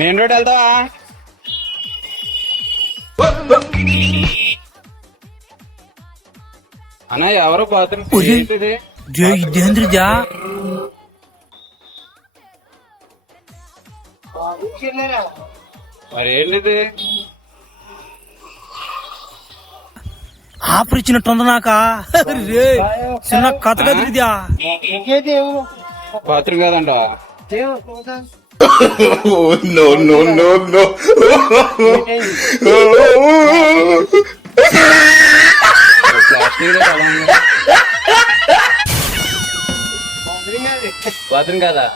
Main road వెళ్తావా? అన్న ఎవరు బాత్రూమ్ ఏంటిది? ఇదేంద్రజా మరి ఏంటిది? ఆఫర్ ఇచ్చినట్టుంది నాకా. చిన్న కథ కదిరిద్యా. బాత్రూమ్ కాదంటావా? no, no, no, no. Bathroom కాదా?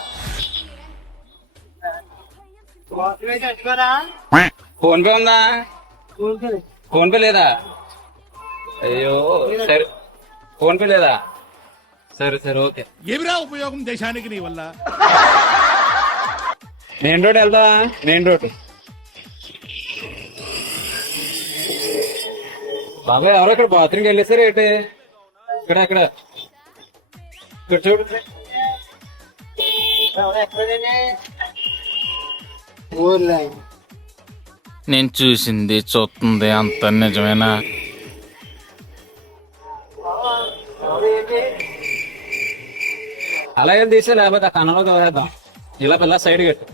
ఫోన్ పే ఉందా? ఫోన్ పే లేదా? అయ్యో సరే, ఫోన్ పే లేదా? సరే సరే ఓకే. ఏమిరా ఉపయోగం దేశానికి నీ వల్ల? మెయిన్ రోడ్ వెళ్తా. మెయిన్ రోడ్ బాబాయ్ ఎవరో ఇక్కడ బాత్రూమ్కి వెళ్ళేసారు ఏంటి? ఇక్కడ అక్కడ ఇక్కడ చూడు. నేను చూసింది చూస్తుంది అంత నిజమేనా? అలాగే తీసే, లేకపోతే ఆ కన్నంలో తోవేద్దాం. ఇలా పిల్ల సైడ్ కట్టు.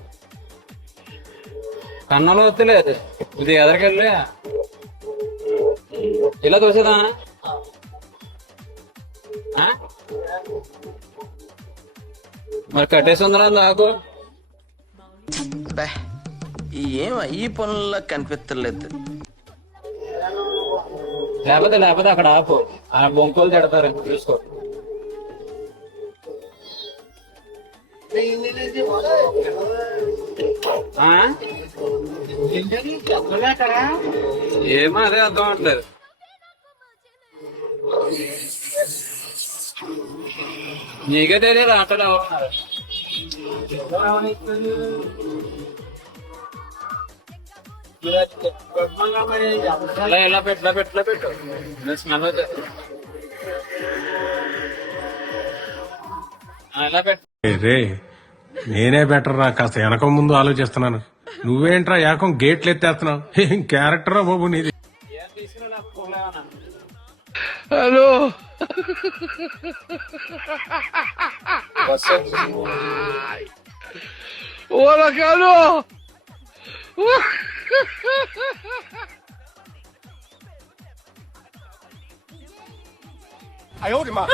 కన్నంలో వద్దులేదు, ఇది ఎదరికెళ్ళి ఇలా తోసేదా? మరి కట్టేసి ఉందా నాకు? ఏం ఈ పనుల్లో కనిపించలేదు. లేకపోతే అక్కడ ఆపు, ఆ బొంకోలు తిడతారు చూసుకో. ఏమో అదే అర్థం అవట్లేదు. నీకే తెలియదు ఆటలు ఎవరున్నారు. ఇలా పెట్టు స్మెల్ అవుతుంది. ఇలా పెట్టు. రే నేనే బెటర్ రా, కాస్త వెనక ముందు ఆలోచిస్తున్నాను. నువ్వేంట్రా ఏకం గేట్లు ఎత్తేస్తున్నావు? ఏం క్యారెక్టరా బాబు నీది. Hello. Hola, Carlos. I owed him up.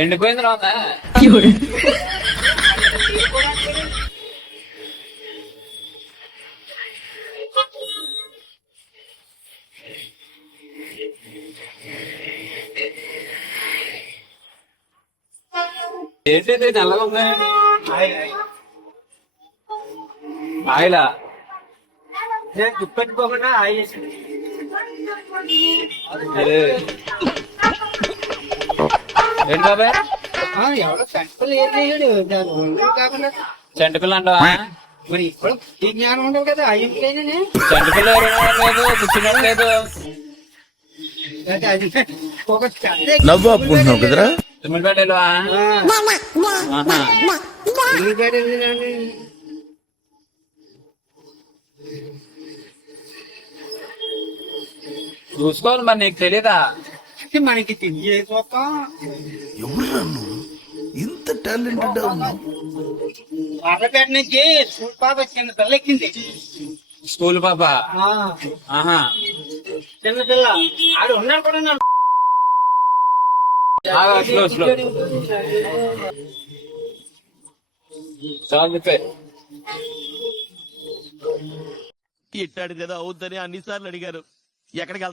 ఎండిపోయింది రాదా? ఏంటి నల్లగా ఉంది? ఆయిలా గుప్పెట్టుకోకుండా ఆయిల్ ఏంటి బాబాయ్? ఎవడో సెంట్రల్ కాకుండా చెంటపిల్ల అంటావా? మరి ఇప్పుడు ఈ జ్ఞానం ఉండవు కదా అయ్యింట్లేనే. చెంటపిల్ల లేదు, కూర్చున్నట్లేదు. నవ్వు ఆపుకుంటున్నావు కదరా? తుమ్మిడిపేటలో చూసుకోవాలి మరి, నీకు తెలీదా? మనకి తెలియకపోతాం. ఎవరు ఇంత టాలెంటెడ్ వాటపేట నుంచి స్కూల్ పాప చిన్న పిల్ల ఎక్కింది. స్కూల్ పాప? ఆహా, చిన్న పిల్ల ఆడు ఉన్నాడు కూడా. ఇట్టాడు కదా అవుద్దని అన్నిసార్లు అడిగారు. ఎక్కడికి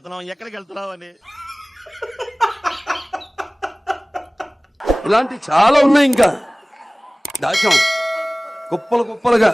వెళ్తున్నావు అని. ఇలాంటి చాలా ఉన్నాయి, ఇంకా దాచాం కుప్పలు కుప్పలుగా.